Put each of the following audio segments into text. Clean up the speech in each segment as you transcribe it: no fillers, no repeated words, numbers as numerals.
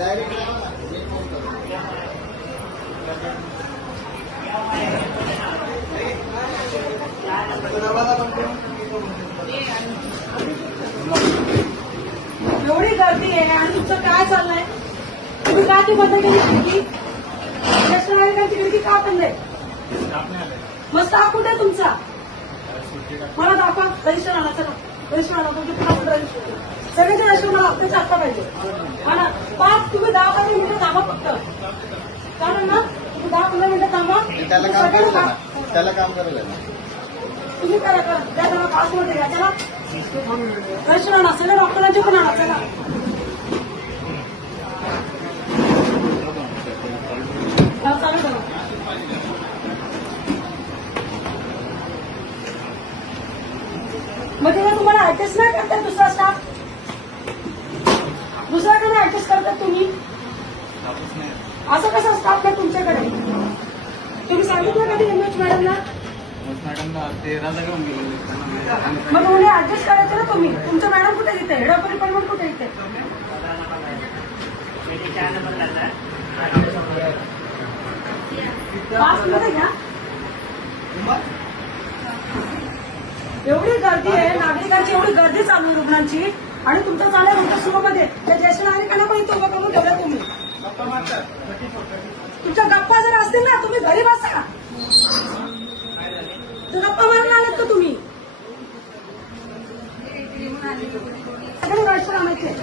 एवढी गर्दी आहे आणि तुमचं काय चाललंय? तुम्ही का ती बंद केली खिडकी? ज्येष्ठ नागरिकांची खिडकी का बंद आहे? मग स्टाफ कुठे आहे तुमचा? मला दाखवा रजिस्टर आणा. चला रजिस्टर आणा. सगळ्याचे रजिस्टर मला हप्त्याचे आत्ता पाहिजे. आणा. तुम्ही 10-15 मिनिटं थांबा फक्त. कारण ना तुम्ही 10-15 मिनिटं थांबा. त्याला काम करायला तुम्ही करा द्या त्याला पासपोर्ट द्या. चला रजिस्टर आणा. सगळ्या डॉक्टरांचे पण आणा. चला चालू करा. मग तेव्हा तुम्हाला ऍडजस्ट नाही करतात दुसरा स्टाफ? दुसरा का नाही ऍडजस्ट करतात तुम्ही? असं कसं स्टाफ नाही तुमच्याकडे? तुम्ही सांगितलं कधी एमएच मॅडमला? मग तुम्ही ऍडजस्ट करायचं ना तुम्ही. तुमचं मॅडम कुठे येते? हेड ऑफ डिपार्टमेंट कुठे येते? मध्ये घ्या. एवढी गर्दी आहे, नागरिकांची एवढी गर्दी चालू आहे रुग्णांची, आणि तुमचं चालू तुमच्या सुरूमध्ये त्या ज्येष्ठ नागरिकांना पण इथं उभं करून ठेवलं तुम्ही. तुमच्या गप्पा जर असतील ना तुम्ही घरी बसा. गप्पा मारून आलात का तुम्ही? सगळे राष्ट्र आणायचे.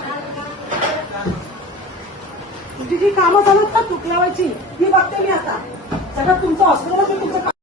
तुमची जी कामं चालू आहेत ना चूक लावायची ती बघते मी आता. सगळं तुमचं हॉस्पिटल तुमचं